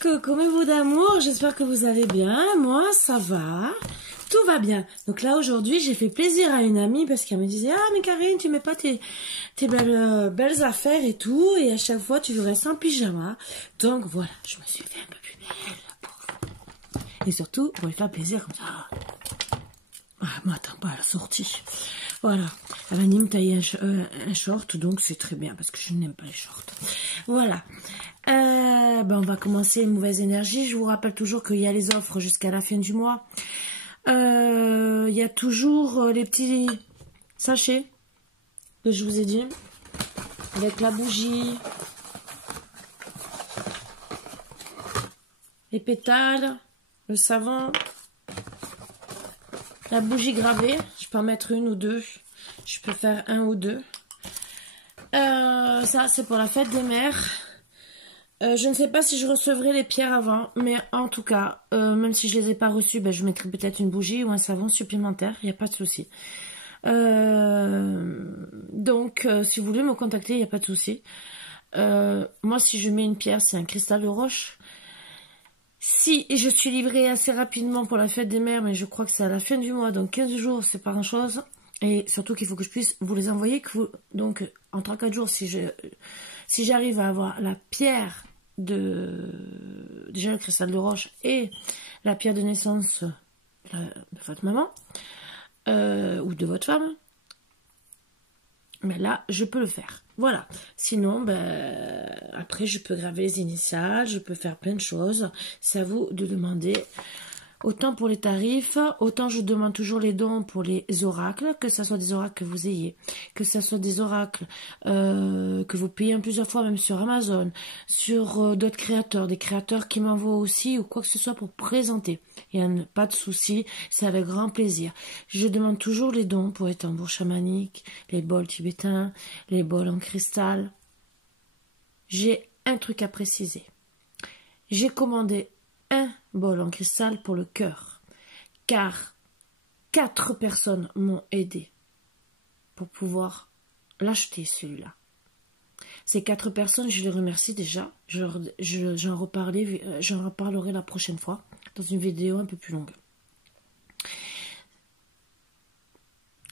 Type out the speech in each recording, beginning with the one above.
Coucou mes bouts d'amour, j'espère que vous allez bien. Moi, ça va. Tout va bien. Donc là, aujourd'hui, j'ai fait plaisir à une amie parce qu'elle me disait « Ah, mais Karine, tu mets pas tes belles affaires et tout. Et à chaque fois, tu restes en pyjama. » Donc voilà, je me suis fait un peu plus belle pour vous. Et surtout, pour lui faire plaisir comme ça. Ah, m'attends pas à la sortie. Voilà. Elle va venir me tailler un short, donc c'est très bien parce que je n'aime pas les shorts. Voilà. On va commencer une mauvaise énergie. Je vous rappelle toujours qu'il y a les offres jusqu'à la fin du mois. Il y a toujours les petits sachets que je vous ai dit. Avec la bougie. Les pétales. Le savon. La bougie gravée. Je peux en mettre une ou deux. Je peux faire un ou deux. Ça, c'est pour la fête des mères. Je ne sais pas si je recevrai les pierres avant, mais en tout cas, même si je les ai pas reçues, je mettrai peut-être une bougie ou un savon supplémentaire, il n'y a pas de souci. Donc, si vous voulez me contacter, il n'y a pas de souci. Moi, si je mets une pierre, c'est un cristal de roche. Si je suis livrée assez rapidement pour la fête des mères, mais je crois que c'est à la fin du mois, donc 15 jours, c'est pas grand-chose. Et surtout qu'il faut que je puisse vous les envoyer. Donc, en 3-4 jours, si j'arrive à avoir la pierre déjà le cristal de roche et la pierre de naissance de votre maman ou de votre femme, mais là, je peux le faire. Voilà. Sinon, après, je peux graver les initiales, je peux faire plein de choses. C'est à vous de demander. Autant pour les tarifs, autant je demande toujours les dons pour les oracles, que ce soit des oracles que vous ayez, que ce soit des oracles que vous payez en plusieurs fois, même sur Amazon, sur d'autres créateurs, des créateurs qui m'envoient aussi ou quoi que ce soit pour présenter. Il n'y a pas de souci, c'est avec grand plaisir. Je demande toujours les dons pour les tambours chamaniques, les bols tibétains, les bols en cristal. J'ai un truc à préciser. J'ai commandé un bol en cristal pour le cœur, car 4 personnes m'ont aidé pour pouvoir l'acheter celui-là. Ces 4 personnes, je les remercie déjà. J'en reparlerai la prochaine fois dans une vidéo un peu plus longue.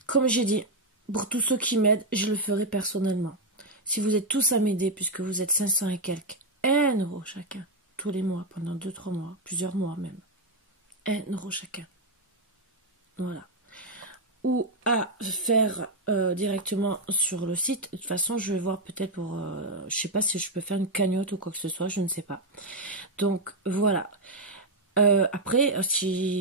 Comme j'ai dit, pour tous ceux qui m'aident, je le ferai personnellement. Si vous êtes tous à m'aider, puisque vous êtes 500 et quelques, 1 € chacun. Tous les mois, pendant 2-3 mois, plusieurs mois même. 1 € chacun. Voilà. Ou à faire directement sur le site. De toute façon, je vais voir peut-être pour... je sais pas si je peux faire une cagnotte ou quoi que ce soit, je ne sais pas. Donc, voilà. Après,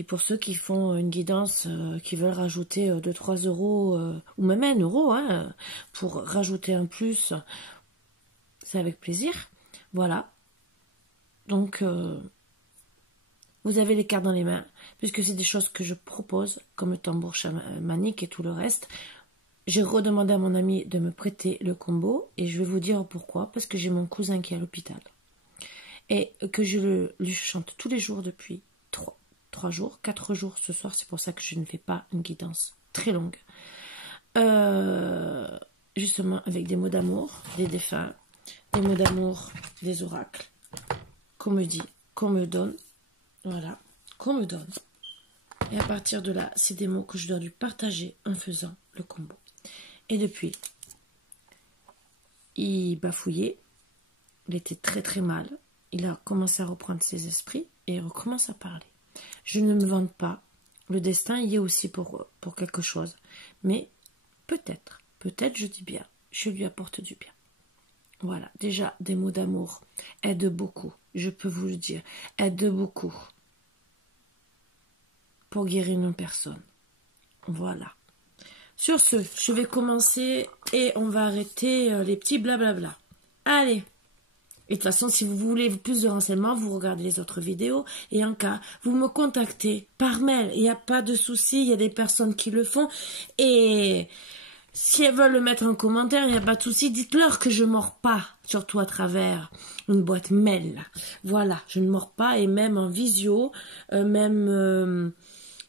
pour ceux qui font une guidance, qui veulent rajouter 2-3 €, ou même 1 € hein, pour rajouter un plus, c'est avec plaisir. Voilà. Donc, vous avez les cartes dans les mains, puisque c'est des choses que je propose, comme le tambour chamanique et tout le reste. J'ai redemandé à mon ami de me prêter le combo, et je vais vous dire pourquoi, parce que j'ai mon cousin qui est à l'hôpital. Et que je lui chante tous les jours depuis 3 jours, 4 jours ce soir, c'est pour ça que je ne fais pas une guidance très longue. Justement, avec des mots d'amour, des défunts, des mots d'amour, des oracles. Qu'on me dit, qu'on me donne, voilà, qu'on me donne. Et à partir de là, c'est des mots que je dois lui partager en faisant le combo. Et depuis, il bafouillait, il était très très mal, il a commencé à reprendre ses esprits et il recommence à parler. Je ne me vante pas, le destin y est aussi pour quelque chose, mais peut-être, je dis bien, je lui apporte du bien. Voilà, déjà, des mots d'amour aident beaucoup, je peux vous le dire, aident beaucoup pour guérir une personne. Voilà. Sur ce, je vais commencer et on va arrêter les petits blablabla. Allez. Et de toute façon, si vous voulez plus de renseignements, vous regardez les autres vidéos. Et en cas, vous me contactez par mail. Il n'y a pas de souci, il y a des personnes qui le font. Et... si elles veulent le mettre en commentaire, il n'y a pas de souci. Dites-leur que je ne mords pas, surtout à travers une boîte mail. Voilà, je ne mords pas. Et même en visio, même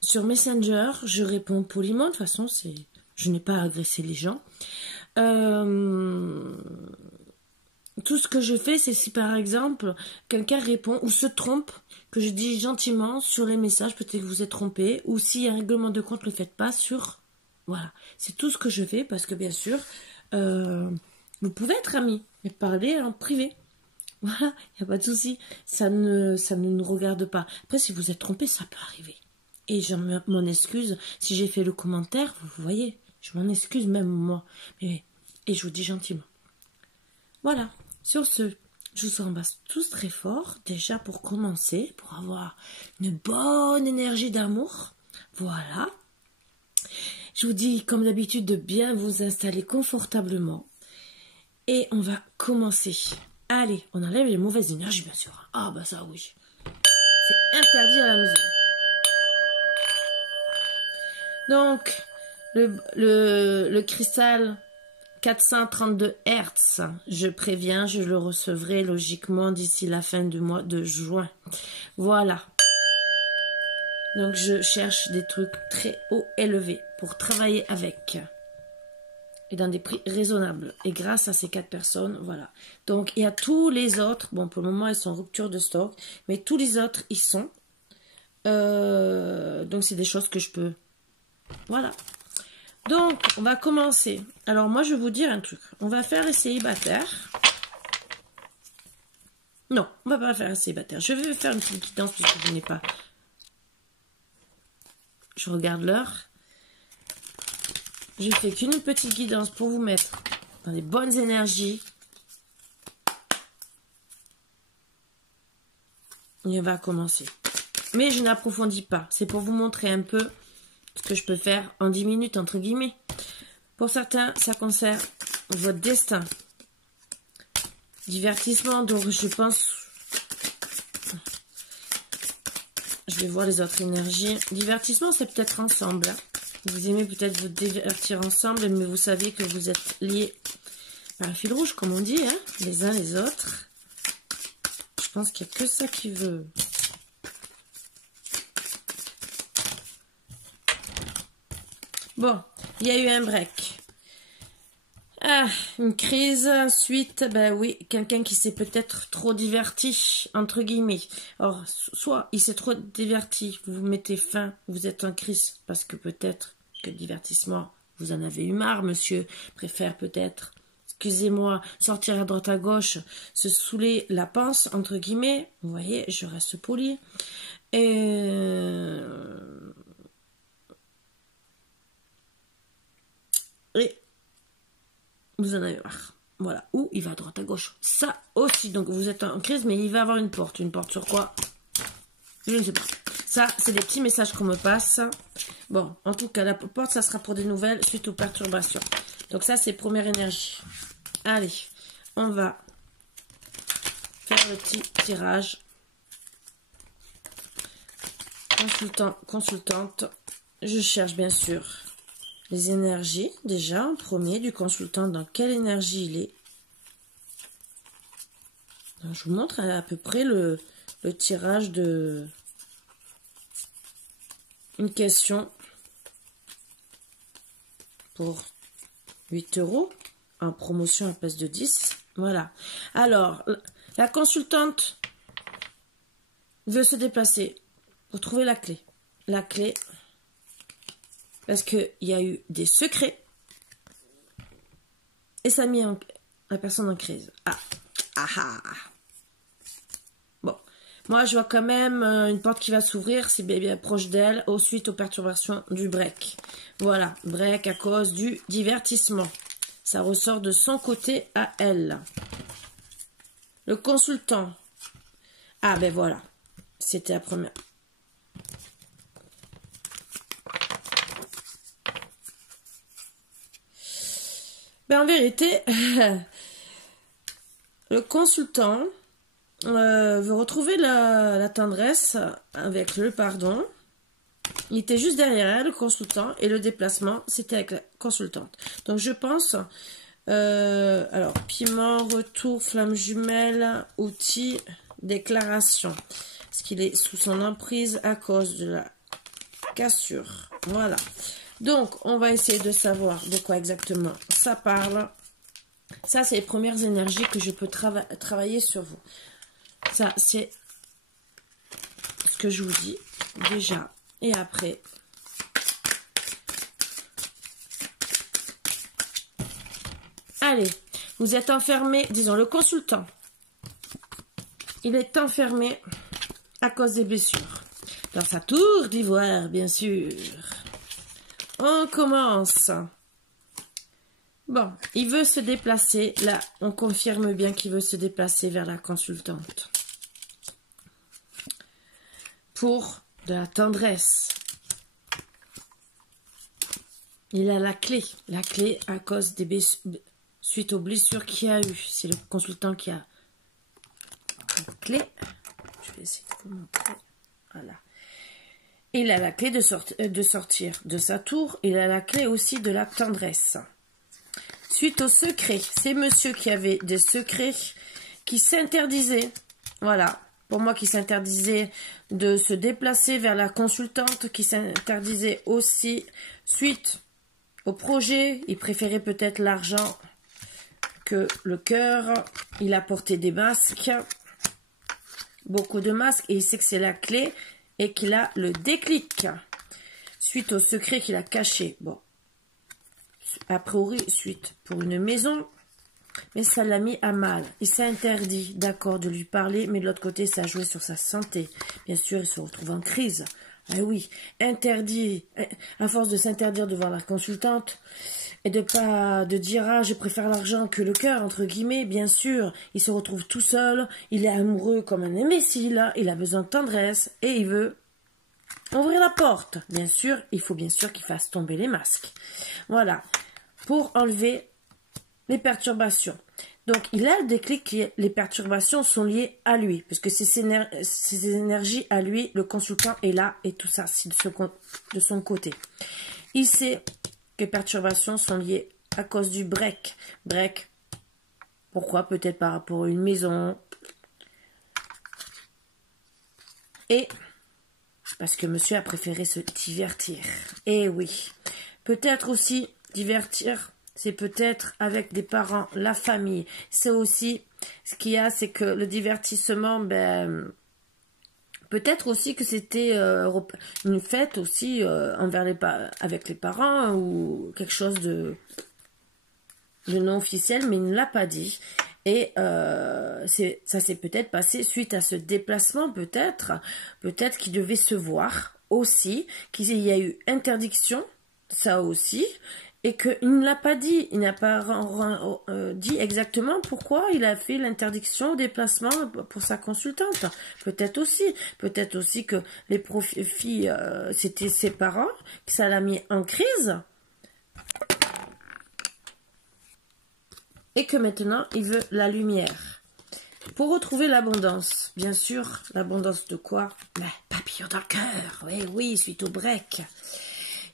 sur Messenger, je réponds poliment. De toute façon, je n'ai pas agressé les gens. tout ce que je fais, c'est si par exemple, quelqu'un répond ou se trompe, que je dis gentiment sur les messages, peut-être que vous êtes trompé, ou s'il y a un règlement de compte, ne le faites pas sur... Voilà, c'est tout ce que je fais, parce que bien sûr, vous pouvez être amis, mais parler en privé. Voilà, il n'y a pas de souci, ça ne nous regarde pas. Après, si vous êtes trompé, ça peut arriver. Et je m'en excuse, si j'ai fait le commentaire, vous voyez, je m'en excuse même moi. Et je vous dis gentiment. Voilà, sur ce, je vous embrasse tous très fort, déjà pour commencer, pour avoir une bonne énergie d'amour. Voilà. Je vous dis, comme d'habitude, de bien vous installer confortablement. Et on va commencer. Allez, on enlève les mauvaises énergies, bien sûr. Ah, bah ça, oui. C'est interdit à la maison. Donc, le cristal 432 Hz, je préviens, je le recevrai logiquement d'ici la fin du mois de juin. Voilà. Donc, je cherche des trucs très haut élevés pour travailler avec. Et dans des prix raisonnables. Et grâce à ces 4 personnes, voilà. Donc, il y a tous les autres. Bon, pour le moment, ils sont en rupture de stock. Mais tous les autres, ils sont. Donc, c'est des choses que je peux... Voilà. Donc, on va commencer. Alors, moi, je vais vous dire un truc. On va faire les célibataires. Non, on va pas faire les célibataires. Je vais faire une petite guidance puisque je n'ai pas... Je regarde l'heure. Je fais qu'une petite guidance pour vous mettre dans les bonnes énergies. Et on va commencer. Mais je n'approfondis pas. C'est pour vous montrer un peu ce que je peux faire en 10 minutes, entre guillemets. Pour certains, ça concerne votre destin. Divertissement, donc je pense... Je vais voir les autres énergies. Divertissement, c'est peut-être ensemble. Hein. Vous aimez peut-être vous divertir ensemble, mais vous savez que vous êtes liés par un fil rouge, comme on dit, hein, les uns les autres. Je pense qu'il n'y a que ça qui veut. Bon, il y a eu un break. Ah, une crise suite, ben oui, quelqu'un qui s'est peut-être trop diverti, entre guillemets. Or, soit il s'est trop diverti, vous mettez fin, vous êtes en crise, parce que peut-être que le divertissement, vous en avez eu marre, monsieur, préfère peut-être, excusez-moi, sortir à droite à gauche, se saouler la panse, entre guillemets, vous voyez, je reste poli, et vous en avez marre. Voilà. Ou il va à droite à gauche. Ça aussi. Donc vous êtes en crise, mais il va avoir une porte. Une porte sur quoi? Je ne sais pas. Ça, c'est des petits messages qu'on me passe. Bon, en tout cas, la porte, ça sera pour des nouvelles suite aux perturbations. Donc ça, c'est première énergie. Allez, on va faire le petit tirage. Consultant, consultante. Je cherche bien sûr les énergies, déjà, en premier, du consultant, dans quelle énergie il est. Donc, je vous montre à peu près le tirage de une question pour 8 € en promotion à place de 10. Voilà. Alors, la consultante veut se déplacer pour trouver la clé. La clé... Parce qu'il y a eu des secrets. Et ça a mis la personne en crise. Ah. Ah ah. Bon. Moi, je vois quand même une porte qui va s'ouvrir. C'est bien proche d'elle. Suite aux perturbations du break. Voilà. Break à cause du divertissement. Ça ressort de son côté à elle. Le consultant. Ah ben voilà. C'était la première. Ben en vérité, le consultant veut retrouver la tendresse avec le pardon. Il était juste derrière elle, le consultant, et le déplacement, c'était avec la consultante. Donc je pense, alors, piment, retour, flamme jumelle, outil, déclaration. Parce qu'il est sous son emprise à cause de la cassure. Voilà. Donc, on va essayer de savoir de quoi exactement ça parle. Ça, c'est les premières énergies que je peux travailler sur vous. Ça, c'est ce que je vous dis déjà. Et après, allez, vous êtes enfermé, disons, le consultant. Il est enfermé à cause des blessures. Dans sa tour d'ivoire, bien sûr. On commence. Bon, il veut se déplacer. Là, on confirme bien qu'il veut se déplacer vers la consultante. Pour de la tendresse. Il a la clé. La clé à cause des suite aux blessures qu'il a eues. C'est le consultant qui a la clé. Je vais essayer de vous montrer. Voilà. Il a la clé de sortir de sa tour. Il a la clé aussi de la tendresse. Suite au secret, c'est monsieur qui avait des secrets qui s'interdisaient. Voilà. Pour moi, qui s'interdisait de se déplacer vers la consultante, qui s'interdisait aussi suite au projet. Il préférait peut-être l'argent que le cœur. Il a porté des masques, beaucoup de masques, et il sait que c'est la clé et qu'il a le déclic. Suite au secret qu'il a caché. Bon, a priori, suite pour une maison. Mais ça l'a mis à mal. Il s'est interdit, d'accord, de lui parler, mais de l'autre côté, ça a joué sur sa santé. Bien sûr, il se retrouve en crise. Ah oui, interdit, à force de s'interdire devant la consultante, et de dire, ah, je préfère l'argent que le cœur, entre guillemets, bien sûr, il se retrouve tout seul, il est amoureux comme un imbécile, il a besoin de tendresse, et il veut ouvrir la porte. Bien sûr, il faut bien sûr qu'il fasse tomber les masques. Voilà, pour enlever les perturbations. Donc, il a le déclic que les perturbations sont liées à lui, puisque c'est ses énergies à lui, le consultant est là, et tout ça, c'est de son côté. Il sait que les perturbations sont liées à cause du break. Break, pourquoi? Peut-être par rapport à une maison. Et parce que monsieur a préféré se divertir. Et oui, peut-être aussi divertir. C'est peut-être avec des parents, la famille. C'est aussi, ce qu'il y a, c'est que le divertissement, ben, peut-être aussi que c'était une fête aussi avec les parents ou quelque chose de non officiel, mais il ne l'a pas dit. Et ça s'est peut-être passé suite à ce déplacement, peut-être qu'il devait se voir aussi, qu'il y a eu interdiction, ça aussi. Et qu'il ne l'a pas dit, il n'a pas dit exactement pourquoi il a fait l'interdiction au déplacement pour sa consultante. Peut-être aussi que les profits, c'était ses parents, que ça l'a mis en crise. Et que maintenant, il veut la lumière. Pour retrouver l'abondance, bien sûr, l'abondance de quoi? Mais papillon dans le cœur, oui, suite au break.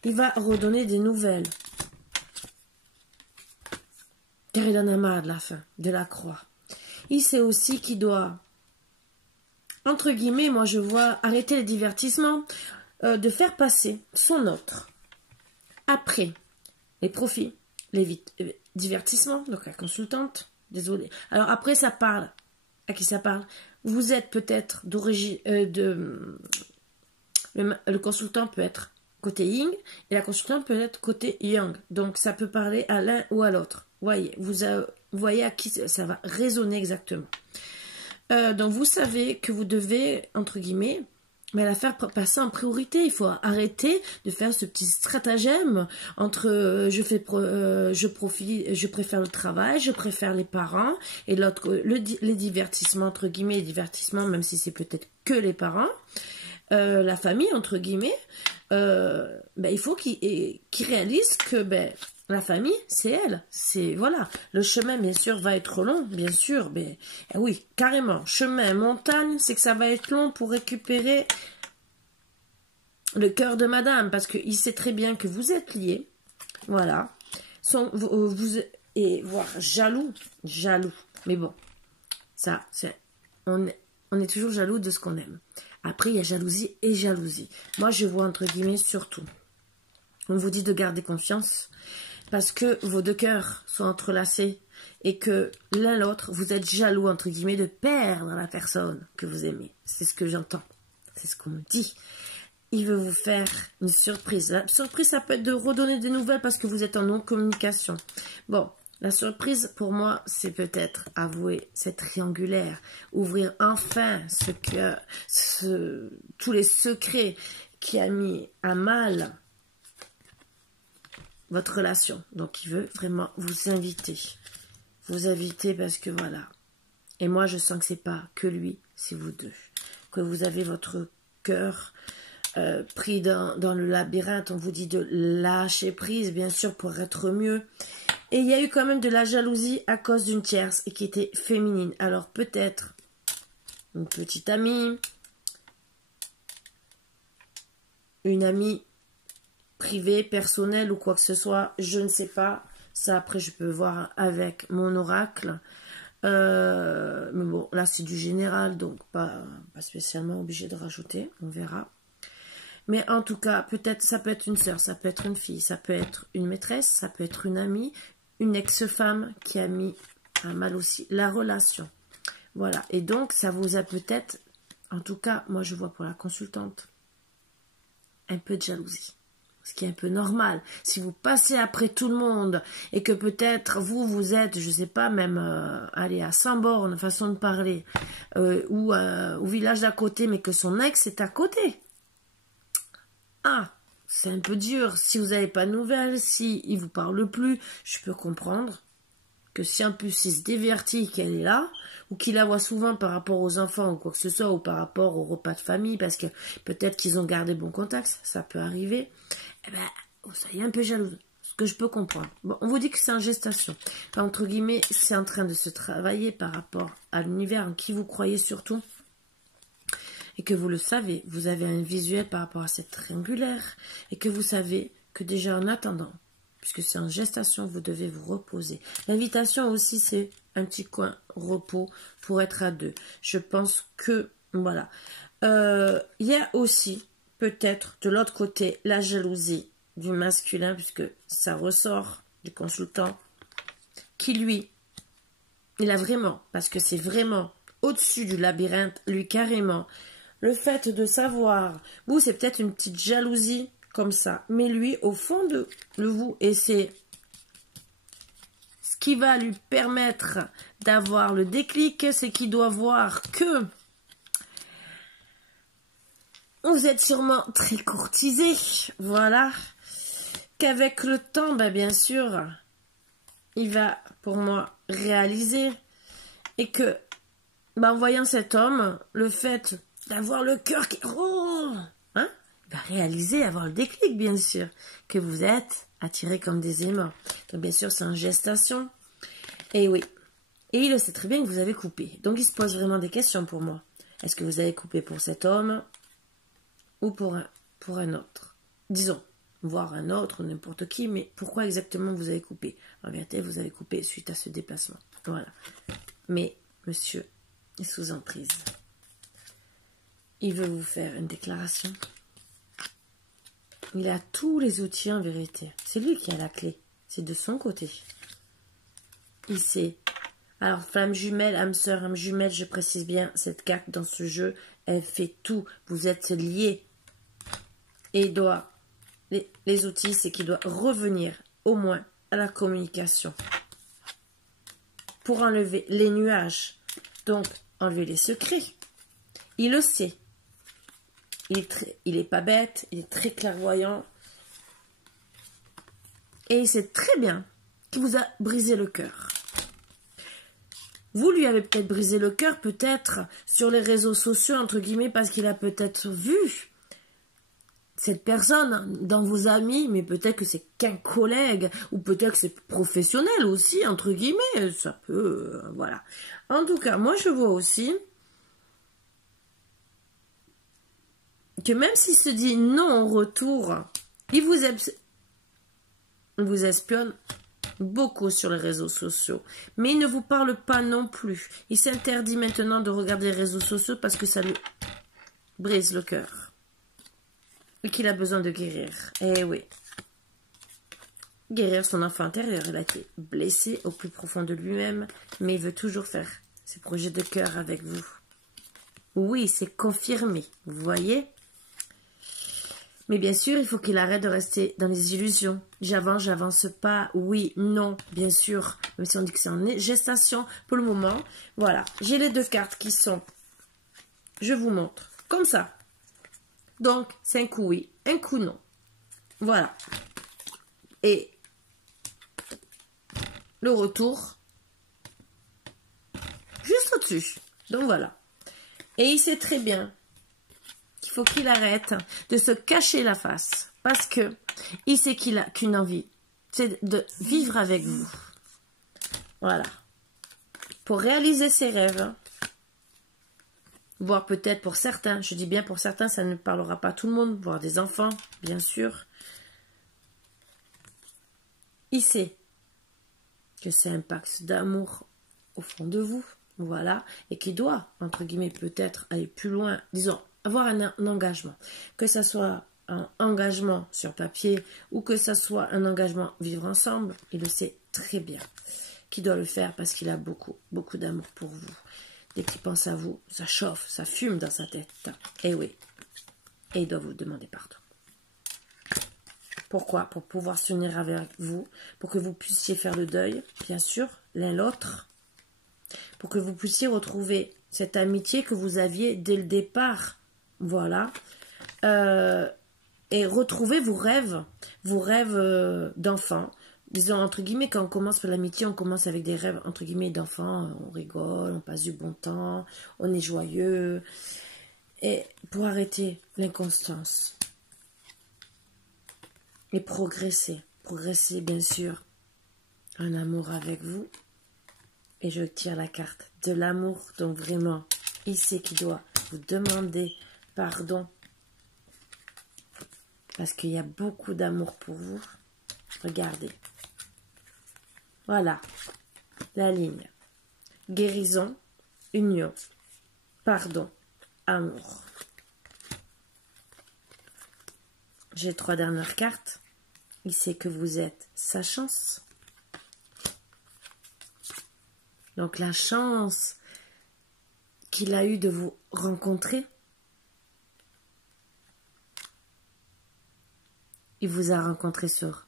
Il va redonner des nouvelles. Car il en a marre de la fin, de la croix. Il sait aussi qu'il doit, entre guillemets, moi je vois, arrêter les divertissements, de faire passer son autre. Après, les profits, les divertissements, donc la consultante, désolé. Alors après, ça parle. À qui ça parle? Vous êtes peut-être d'origine, le consultant peut être côté yin et la consultante peut être côté yang. Donc ça peut parler à l'un ou à l'autre. Vous voyez à qui ça va résonner exactement. Donc vous savez que vous devez, entre guillemets, mais la faire passer en priorité. Il faut arrêter de faire ce petit stratagème entre je préfère le travail, je préfère les parents, et l'autre, les divertissements, entre guillemets, les divertissements, même si c'est peut-être que les parents, la famille, entre guillemets, il faut qu'ils réalisent que la famille, c'est elle. Voilà. Le chemin, bien sûr, va être long, bien sûr. Mais oui, carrément. Chemin, montagne, c'est que ça va être long pour récupérer le cœur de madame. Parce qu'il sait très bien que vous êtes liés. Voilà. Et voire jaloux. Mais bon, ça, on est toujours jaloux de ce qu'on aime. Après, il y a jalousie et jalousie. Moi, je vois entre guillemets surtout. On vous dit de garder confiance. Parce que vos deux cœurs sont entrelacés. et que l'un l'autre, vous êtes jaloux, entre guillemets, de perdre la personne que vous aimez. C'est ce que j'entends. C'est ce qu'on me dit. Il veut vous faire une surprise. La surprise, ça peut être de redonner des nouvelles parce que vous êtes en non-communication. Bon, la surprise, pour moi, c'est peut-être avouer cette triangulaire. Ouvrir enfin tous les secrets qui a mis à mal votre relation. Donc, il veut vraiment vous inviter. Vous inviter parce que voilà. Et moi, je sens que c'est pas que lui, c'est vous deux. Que vous avez votre cœur pris dans le labyrinthe. On vous dit de lâcher prise, bien sûr, pour être mieux. Et il y a eu quand même de la jalousie à cause d'une tierce et qui était féminine. Alors, peut-être une petite amie, une amie privée, personnelle ou quoi que ce soit, je ne sais pas. Ça, après, je peux voir avec mon oracle. Mais bon, là, c'est du général, donc pas spécialement obligé de rajouter. On verra. Mais en tout cas, peut-être, ça peut être une sœur, ça peut être une fille, ça peut être une maîtresse, ça peut être une amie, une ex-femme qui a mis à mal aussi la relation. Voilà. Et donc, ça vous a peut-être, en tout cas, moi, je vois pour la consultante, un peu de jalousie. Ce qui est un peu normal. Si vous passez après tout le monde et que peut-être vous êtes, je sais pas, même allez à Saint-Borne, façon de parler, ou au village d'à côté, mais que son ex est à côté. Ah, c'est un peu dur. Si vous n'avez pas de nouvelles, si il vous parle plus, je peux comprendre que si en plus il se divertit qu'elle est là, ou qu'il la voit souvent par rapport aux enfants ou quoi que ce soit, ou par rapport au repas de famille, parce que peut-être qu'ils ont gardé bon contact, ça peut arriver, eh ben, vous soyez un peu jalouse, ce que je peux comprendre. Bon, on vous dit que c'est en gestation. Enfin, entre guillemets, c'est en train de se travailler par rapport à l'univers en qui vous croyez surtout, et que vous le savez, vous avez un visuel par rapport à cette triangulaire, et que vous savez que déjà en attendant, puisque c'est en gestation, vous devez vous reposer. L'invitation aussi, c'est un petit coin repos pour être à deux. Je pense que, voilà. Il y a aussi, peut-être, de l'autre côté, la jalousie du masculin, puisque ça ressort du consultant, qui lui, il a vraiment, parce que c'est vraiment au-dessus du labyrinthe, lui carrément, le fait de savoir, vous, c'est peut-être une petite jalousie, comme ça. Mais lui, au fond de vous, et c'est ce qui va lui permettre d'avoir le déclic, c'est qu'il doit voir que vous êtes sûrement très courtisé, voilà. Qu'avec le temps, ben bien sûr, il va, pour moi, réaliser. Et que, ben, en voyant cet homme, le fait d'avoir le cœur qui... Oh, hein, va réaliser, avoir le déclic, bien sûr, que vous êtes attiré comme des aimants. Donc, bien sûr, c'est en gestation. Et oui. Et il le sait très bien que vous avez coupé. Donc, il se pose vraiment des questions pour moi. Est-ce que vous avez coupé pour cet homme ou pour un autre? Disons, voire un autre, n'importe qui, mais pourquoi exactement vous avez coupé? En vérité, vous avez coupé suite à ce déplacement. Voilà. Mais, monsieur est sous emprise. Il veut vous faire une déclaration. Il a tous les outils en vérité. C'est lui qui a la clé. C'est de son côté. Il sait. Alors, flamme jumelle, âme sœur, âme jumelle, je précise bien, cette carte dans ce jeu, elle fait tout. Vous êtes liés. Et il doit... Les outils, c'est qu'il doit revenir au moins à la communication. Pour enlever les nuages. Donc, enlever les secrets. Il le sait. Il est pas bête, il est très clairvoyant. Et il sait très bien qu'il vous a brisé le cœur. Vous lui avez peut-être brisé le cœur, peut-être sur les réseaux sociaux, entre guillemets, parce qu'il a peut-être vu cette personne dans vos amis, mais peut-être que c'est qu'un collègue, ou peut-être que c'est professionnel aussi, entre guillemets, ça peut, voilà. En tout cas, moi je vois aussi que même s'il se dit non en retour, il vous espionne beaucoup sur les réseaux sociaux. Mais il ne vous parle pas non plus. Il s'interdit maintenant de regarder les réseaux sociaux parce que ça lui brise le cœur. Et qu'il a besoin de guérir. Eh oui. guérir son enfant intérieur. Il a été blessé au plus profond de lui-même, mais il veut toujours faire ses projets de cœur avec vous. Oui, c'est confirmé, vous voyez? Mais bien sûr, il faut qu'il arrête de rester dans les illusions. J'avance pas, oui, non, bien sûr. Même si on dit que c'est en gestation pour le moment. Voilà, j'ai les 2 cartes qui sont, je vous montre, comme ça. Donc, c'est un coup oui, un coup non. Voilà. Et le retour, juste au-dessus. Donc voilà. Et il sait très bien qu'il faut qu'il arrête de se cacher la face. Parce que il sait qu'il a qu'une envie, c'est de vivre avec vous. Voilà. Pour réaliser ses rêves, voire peut-être pour certains, je dis bien pour certains, ça ne parlera pas à tout le monde, voire des enfants, bien sûr. Il sait que c'est un pacte d'amour au fond de vous, voilà, et qui doit, entre guillemets, peut-être aller plus loin, disons, avoir un engagement, que ça soit un engagement sur papier ou que ça soit un engagement vivre ensemble, il le sait très bien, qu'il doit le faire parce qu'il a beaucoup, beaucoup d'amour pour vous. Dès qu'il pense à vous, ça chauffe, ça fume dans sa tête, et oui, et il doit vous demander pardon. Pourquoi? Pour pouvoir s'unir avec vous, pour que vous puissiez faire le deuil, bien sûr, l'un l'autre, pour que vous puissiez retrouver cette amitié que vous aviez dès le départ, voilà, et retrouver vos rêves d'enfant. Disons, entre guillemets, quand on commence par l'amitié, on commence avec des rêves, entre guillemets, d'enfant, on rigole, on passe du bon temps, on est joyeux, et pour arrêter l'inconstance. Et progresser bien sûr, en amour avec vous. Et je tire la carte de l'amour, donc vraiment, il sait qu'il doit vous demander pardon. Parce qu'il y a beaucoup d'amour pour vous. Regardez. Voilà, la ligne. Guérison, union, pardon, amour. J'ai 3 dernières cartes. Il sait que vous êtes sa chance. Donc la chance qu'il a eue de vous rencontrer, il vous a rencontré sur,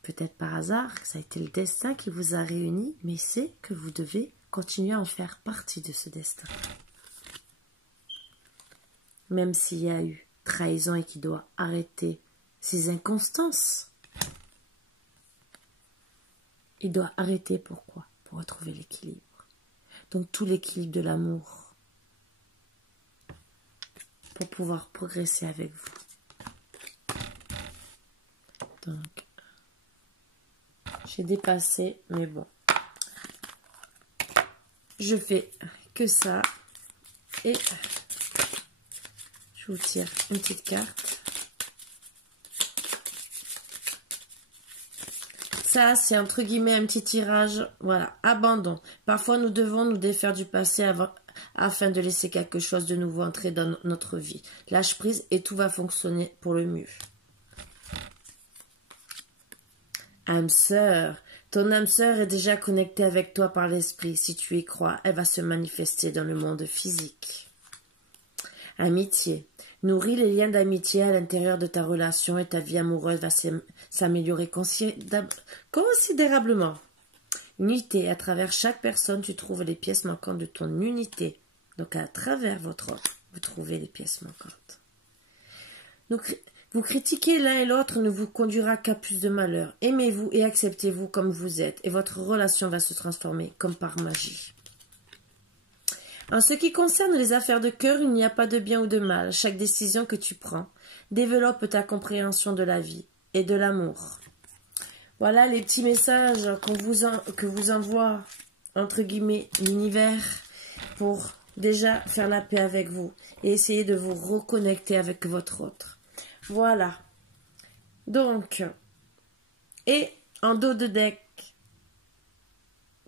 peut-être par hasard, que ça a été le destin qui vous a réunis, mais c'est que vous devez continuer à en faire partie de ce destin. Même s'il y a eu trahison et qu'il doit arrêter ses inconstances, il doit arrêter. Pourquoi? Pour retrouver l'équilibre. Donc tout l'équilibre de l'amour, pour pouvoir progresser avec vous. Donc, j'ai dépassé, mais bon. Je fais que ça. Et je vous tire une petite carte. Ça, c'est entre guillemets un petit tirage. Voilà, abandon. Parfois, nous devons nous défaire du passé afin de laisser quelque chose de nouveau entrer dans notre vie. Lâche prise et tout va fonctionner pour le mieux. Âme sœur, ton âme sœur est déjà connectée avec toi par l'esprit. Si tu y crois, elle va se manifester dans le monde physique. Amitié. Nourris les liens d'amitié à l'intérieur de ta relation et ta vie amoureuse va s'améliorer considérablement. Unité. À travers chaque personne, tu trouves les pièces manquantes de ton unité. Donc, à travers votre autre, vous trouvez les pièces manquantes. Donc, vous critiquer l'un et l'autre ne vous conduira qu'à plus de malheur. Aimez-vous et acceptez-vous comme vous êtes et votre relation va se transformer comme par magie. En ce qui concerne les affaires de cœur, il n'y a pas de bien ou de mal. Chaque décision que tu prends développe ta compréhension de la vie et de l'amour. Voilà les petits messages que vous envoie, entre guillemets, l'univers pour déjà faire la paix avec vous et essayer de vous reconnecter avec votre autre. Voilà. Donc, et en dos de deck,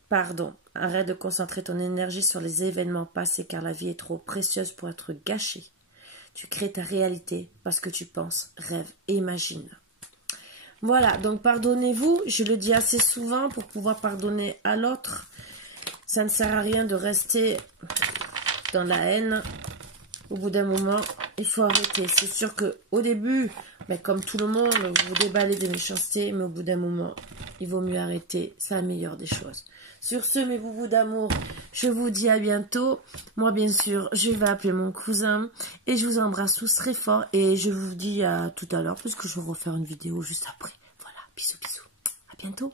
pardon, arrête de concentrer ton énergie sur les événements passés car la vie est trop précieuse pour être gâchée. Tu crées ta réalité parce que tu penses, rêves et imagines. Voilà, donc pardonnez-vous. Je le dis assez souvent pour pouvoir pardonner à l'autre. Ça ne sert à rien de rester dans la haine. Au bout d'un moment, il faut arrêter. C'est sûr qu'au début, ben, comme tout le monde, vous déballez des méchancetés, mais au bout d'un moment, il vaut mieux arrêter. C'est la meilleure des choses. Sur ce, mes boubous d'amour, je vous dis à bientôt. Moi, bien sûr, je vais appeler mon cousin et je vous embrasse tous très fort. Et je vous dis à tout à l'heure, puisque je vais refaire une vidéo juste après. Voilà, bisous, bisous. À bientôt.